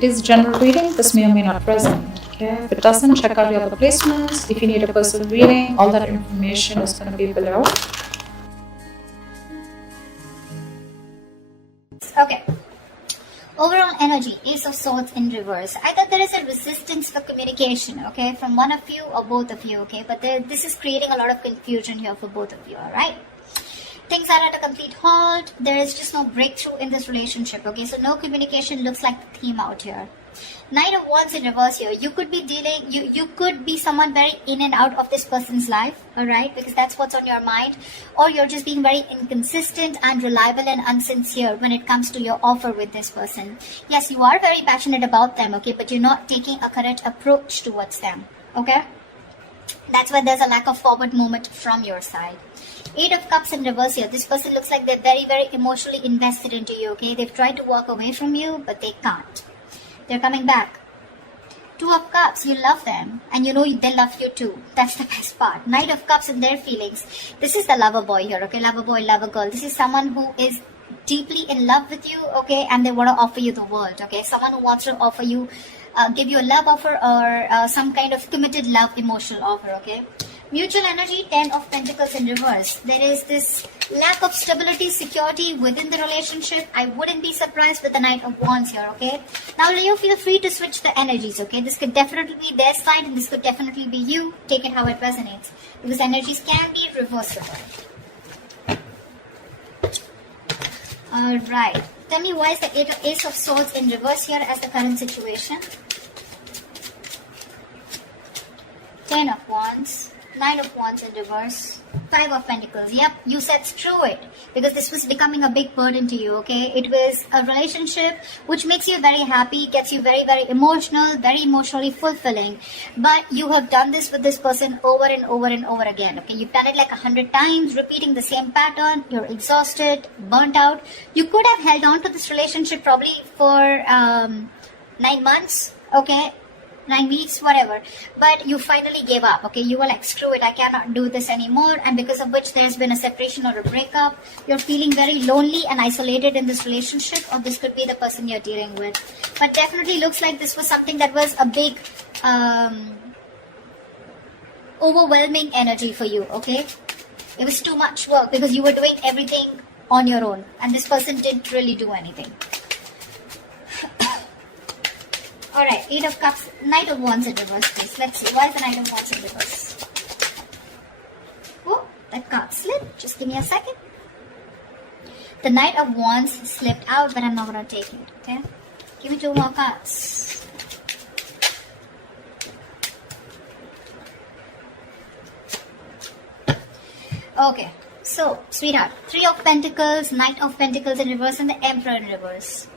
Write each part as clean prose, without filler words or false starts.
It is general reading. This may or may not resonate. Okay. If it doesn't, check out your other placements. If you need a personal reading, all that information is going to be below. Okay. Overall energy, Ace of Swords in reverse. Either there is a resistance for communication, okay, from one of you or both of you, okay, but this is creating a lot of confusion here for both of you, alright? Things are at a complete halt. There is just no breakthrough in this relationship, okay, so no communication looks like the theme out here. Knight of Wands in reverse here. You could be dealing, you could be someone very in and out of this person's life, alright, because that's what's on your mind, or you're just being very inconsistent and reliable and unsincere when it comes to your offer with this person. Yes, you are very passionate about them, okay, but you're not taking a correct approach towards them, okay. That's why there's a lack of forward movement from your side. Eight of Cups in reverse here. This person looks like they're very, very emotionally invested into you, okay. They've tried to walk away from you, but they can't. They're coming back. Two of Cups, you love them and you know they love you too. That's the best part. Knight of Cups and their feelings. This is the lover boy here, okay? Lover boy, lover girl. This is someone who is deeply in love with you, okay? And they want to offer you the world, okay? Someone who wants to offer you, give you a love offer or some kind of committed love emotional offer, okay? Mutual energy, 10 of Pentacles in reverse. There is this lack of stability, security within the relationship. I wouldn't be surprised with the Knight of Wands here, okay? Now, Leo, feel free to switch the energies, okay? This could definitely be their side and this could definitely be you. Take it how it resonates. Because energies can be reversible. Alright. Tell me why is the Ace of Swords in reverse here as the current situation? 10 of Wands. 9 of Wands in reverse. 5 of Pentacles. Yep, you said screw it. Because this was becoming a big burden to you, okay? It was a relationship which makes you very happy, gets you very, very emotional, very emotionally fulfilling. But you have done this with this person over and over and over again, okay? You've done it like 100 times, repeating the same pattern. You're exhausted, burnt out. You could have held on to this relationship probably for 9 months, okay? 9 weeks, whatever, but you finally gave up, okay? You were like, screw it, I cannot do this anymore, and because of which there's been a separation or a breakup. You're feeling very lonely and isolated in this relationship, or this could be the person you're dealing with. But definitely looks like this was something that was a big overwhelming energy for you, okay? It was too much work because you were doing everything on your own and this person didn't really do anything. Alright, 8 of Cups, Knight of Wands in reverse, please. Let's see, why is the Knight of Wands in reverse? Oh, that card slipped. Just give me a second. The Knight of Wands slipped out, but I'm not going to take it, okay? Give me 2 more cards. Okay, so, sweetheart, 3 of Pentacles, Knight of Pentacles in reverse, and the Emperor in reverse.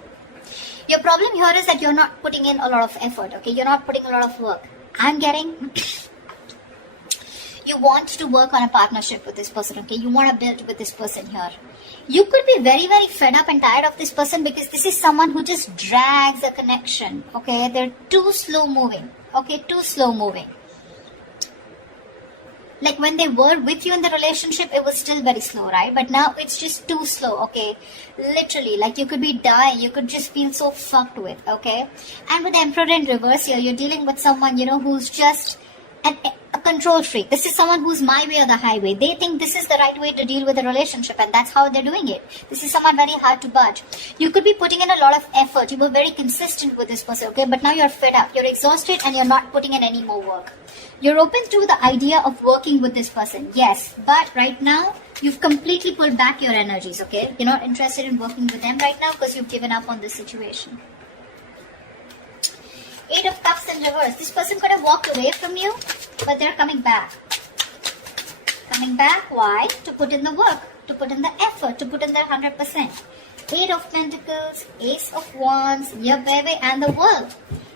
Your problem here is that you're not putting in a lot of effort, okay? You're not putting a lot of work. I'm getting... you want to work on a partnership with this person, okay? You want to build with this person here. You could be very, very fed up and tired of this person because this is someone who just drags a connection, okay? They're too slow moving, okay? Too slow moving. Like when they were with you in the relationship, it was still very slow, right? But now it's just too slow, okay? Literally, like you could be dying. You could just feel so fucked with, okay? And with the Emperor in reverse here, you're dealing with someone, you know, who's just a control freak. This is someone who's my way or the highway. They think this is the right way to deal with a relationship and that's how they're doing it. This is someone very hard to budge. You could be putting in a lot of effort. You were very consistent with this person, okay? But now you're fed up. You're exhausted and you're not putting in any more work. You're open to the idea of working with this person, yes. But right now, you've completely pulled back your energies, okay? You're not interested in working with them right now because you've given up on this situation. 8 of Cups in reverse. This person could have walked away from you, but they're coming back. Coming back, why? To put in the work, to put in the effort, to put in their 100%. 8 of Pentacles, Ace of Wands, your baby, and the World.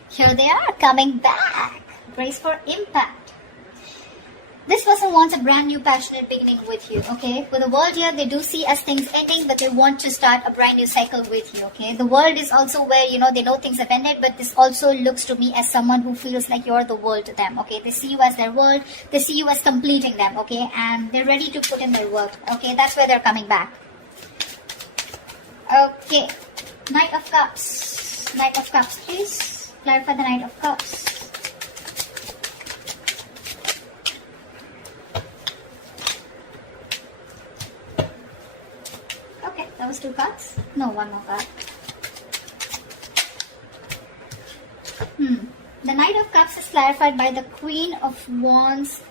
Here they are, coming back. Brace for impact. This person wants a brand new passionate beginning with you, okay? With the World here, they do see as things ending, but they want to start a brand new cycle with you, okay? The World is also where, you know, they know things have ended, but this also looks to me as someone who feels like you're the world to them, okay? They see you as their world, they see you as completing them, okay? And they're ready to put in their work, okay? That's where they're coming back. Okay, Knight of Cups. Knight of Cups, please. Clarify the Knight of Cups. Okay, that was 2 cards. No, 1 more card. The Knight of Cups is clarified by the Queen of Wands.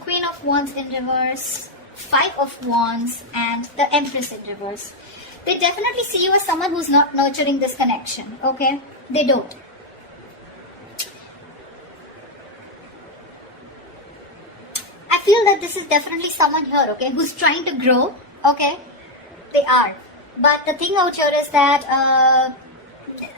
Queen of Wands in reverse, 5 of Wands, and the Empress in reverse. They definitely see you as someone who's not nurturing this connection, okay? They don't. I feel that this is definitely someone here, okay, who's trying to grow, okay? They are. But the thing out here is that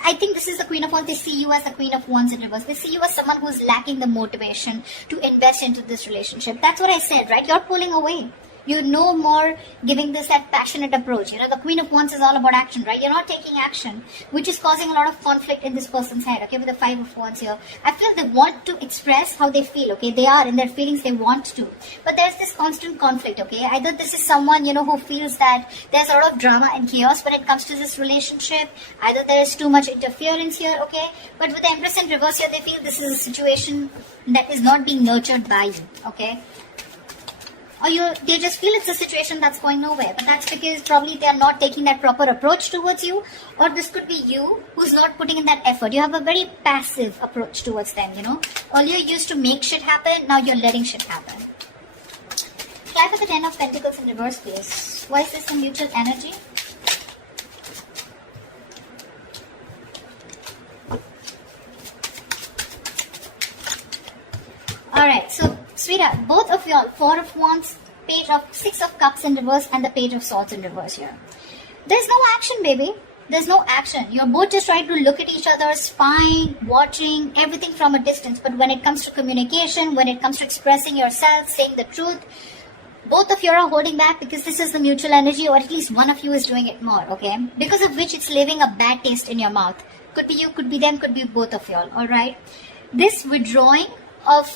I think this is the Queen of Wands. They see you as the Queen of Wands in reverse. They see you as someone who's lacking the motivation to invest into this relationship. That's what I said, right? You're pulling away. You're no more giving this that passionate approach. You know, the Queen of Wands is all about action, right? You're not taking action, which is causing a lot of conflict in this person's head, okay, with the 5 of Wands here. I feel they want to express how they feel, okay? They are in their feelings, they want to. But there's this constant conflict, okay? Either this is someone, you know, who feels that there's a lot of drama and chaos when it comes to this relationship. Either there is too much interference here, okay? But with the Empress in reverse here, they feel this is a situation that is not being nurtured by you, okay? Or they just feel it's a situation that's going nowhere. But that's because probably they are not taking that proper approach towards you. Or this could be you who's not putting in that effort. You have a very passive approach towards them, you know. Earlier you used to make shit happen, now you're letting shit happen. Clarify the 10 of Pentacles in reverse, please. Why is this a mutual energy? Alright, so sweetheart, both of y'all, 4 of Wands, Page of 6 of Cups in reverse, and the Page of Swords in reverse here. There's no action, baby. There's no action. You're both just trying to look at each other, spying, watching, everything from a distance. But when it comes to communication, when it comes to expressing yourself, saying the truth, both of you are holding back because this is the mutual energy, or at least one of you is doing it more, okay? Because of which it's leaving a bad taste in your mouth. Could be you, could be them, could be both of y'all, alright? This withdrawing of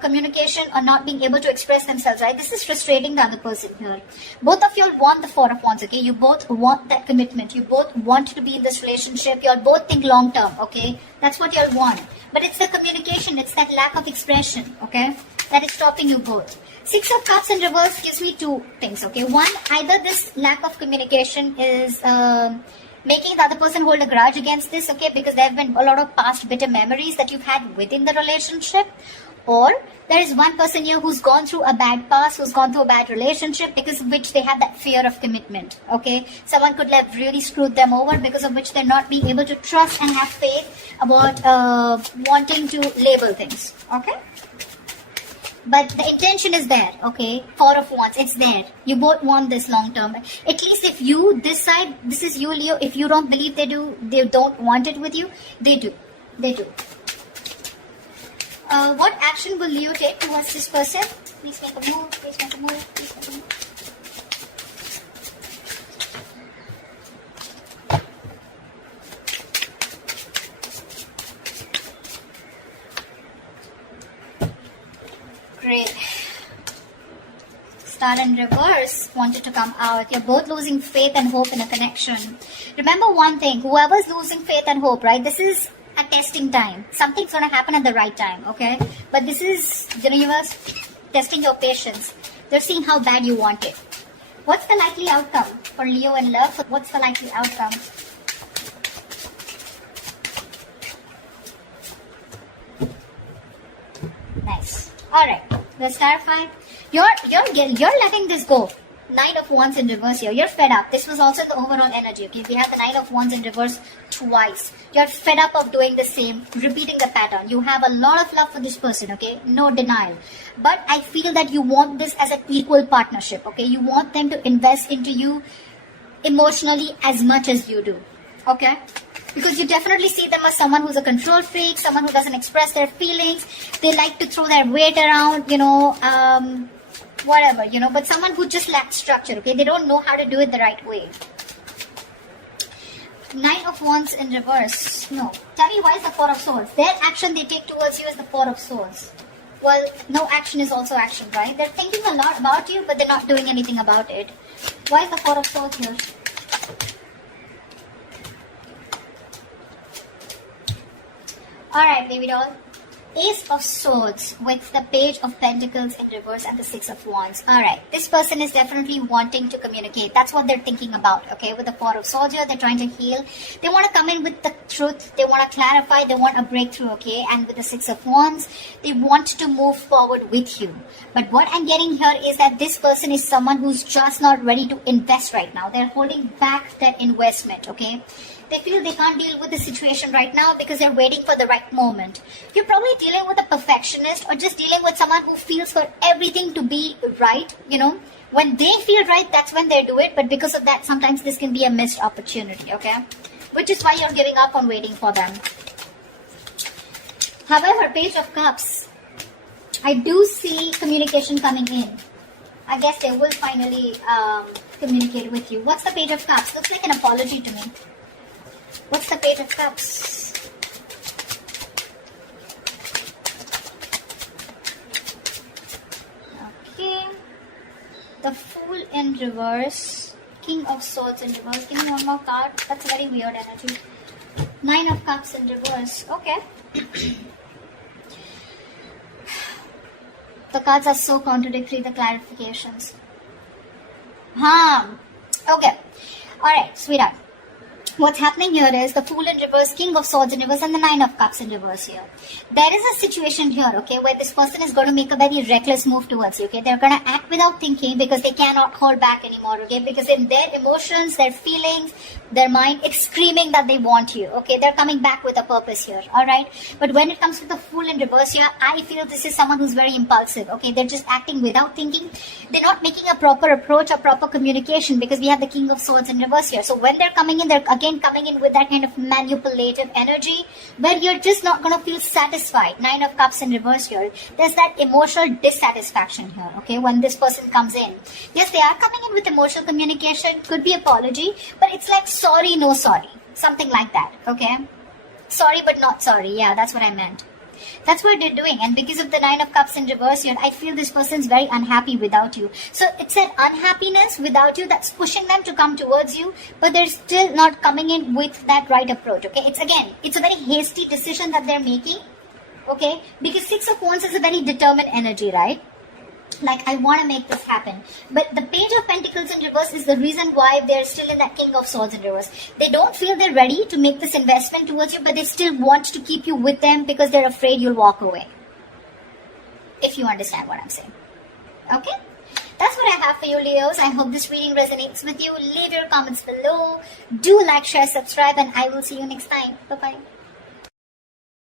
communication or not being able to express themselves, right? This is frustrating the other person here. Both of y'all want the 4 of Wands, okay? You both want that commitment. You both want to be in this relationship. Y'all both think long term, okay? That's what y'all want. But it's the communication, it's that lack of expression, okay? That is stopping you both. 6 of Cups in reverse gives me 2 things, okay? One, either this lack of communication is making the other person hold a grudge against this, okay, because there have been a lot of past bitter memories that you've had within the relationship, or there is one person here who's gone through a bad past, who's gone through a bad relationship, because of which they have that fear of commitment, okay? Someone could have really screwed them over, because of which they're not being able to trust and have faith about wanting to label things, okay? But the intention is there, okay? 4 of Wands, it's there. You both want this long term. At least if you, this side, this is you, Leo. If you don't believe they don't want it with you, they do. They do. What action will Leo take towards this person? Please make a move, please make a move, please make a move. Great. Star in reverse wanted to come out. You're both losing faith and hope in a connection. Remember one thing, whoever's losing faith and hope, right? This is a testing time. Something's going to happen at the right time, okay? But this is the universe testing your patience. They're seeing how bad you want it. What's the likely outcome for Leo in love? What's the likely outcome? Nice. Alright, let's clarify. You're letting this go. 9 of Wands in reverse here. You're fed up. This was also the overall energy, okay? We have the 9 of Wands in reverse twice. You're fed up of doing the same, repeating the pattern. You have a lot of love for this person, okay? No denial. But I feel that you want this as an equal partnership, okay? You want them to invest into you emotionally as much as you do, okay? Because you definitely see them as someone who's a control freak, someone who doesn't express their feelings. They like to throw their weight around, you know, whatever, you know, but someone who just lacks structure, okay? They don't know how to do it the right way. 9 of Wands in reverse. No. Tell me, why is the 4 of Swords? Their action they take towards you is the 4 of Swords. Well, no action is also action, right? They're thinking a lot about you, but they're not doing anything about it. Why is the 4 of Swords here? Alright, baby doll. Ace of Swords with the Page of Pentacles in reverse and the Six of Wands. Alright, this person is definitely wanting to communicate. That's what they're thinking about, okay? With the Four of Swords here, they're trying to heal. They want to come in with the truth. They want to clarify. They want a breakthrough, okay? And with the Six of Wands, they want to move forward with you. But what I'm getting here is that this person is someone who's just not ready to invest right now. They're holding back that investment, okay? They feel they can't deal with the situation right now because they're waiting for the right moment. You're probably dealing with a perfectionist or just dealing with someone who feels for everything to be right, you know. When they feel right, that's when they do it. But because of that, sometimes this can be a missed opportunity, okay? Which is why you're giving up on waiting for them. However, Page of Cups, I do see communication coming in. I guess they will finally communicate with you. What's the Page of Cups? Looks like an apology to me. What's the Page of Cups? Okay. The Fool in reverse. King of Swords in reverse. Give me one more card. That's a very weird energy. Nine of Cups in reverse. Okay. The cards are so contradictory, the clarifications. Okay. Alright, sweetheart. What's happening here is the Fool in reverse, King of Swords in reverse, and the Nine of Cups in reverse here. There is a situation here, okay, where this person is going to make a very reckless move towards you, okay? They're going to act without thinking because they cannot hold back anymore, okay? Because in their emotions, their feelings, their mind, it's screaming that they want you, okay? They're coming back with a purpose here, alright? But when it comes to the Fool in reverse here, I feel this is someone who's very impulsive, okay? They're just acting without thinking. They're not making a proper approach or proper communication because we have the King of Swords in reverse here. So when they're coming in, they're again coming in with that kind of manipulative energy where you're just not going to feel satisfied. Nine of Cups in reverse here. There's that emotional dissatisfaction here, okay, when this person comes in. Yes, they are coming in with emotional communication, could be apology, but it's like sorry, no sorry. Something like that, okay? Sorry but not sorry. Yeah, that's what I meant. That's what they're doing, and because of the Nine of Cups in reverse here, I feel this person's very unhappy without you. So it's an unhappiness without you that's pushing them to come towards you, but they're still not coming in with that right approach, okay? It's a very hasty decision that they're making, okay? Because Six of Wands is a very determined energy, right? Like, I want to make this happen. But the Page of Pentacles in reverse is the reason why they're still in that King of Swords in reverse. They don't feel they're ready to make this investment towards you, but they still want to keep you with them because they're afraid you'll walk away. If you understand what I'm saying. Okay? That's what I have for you, Leos. I hope this reading resonates with you. Leave your comments below. Do like, share, subscribe, and I will see you next time. Bye-bye.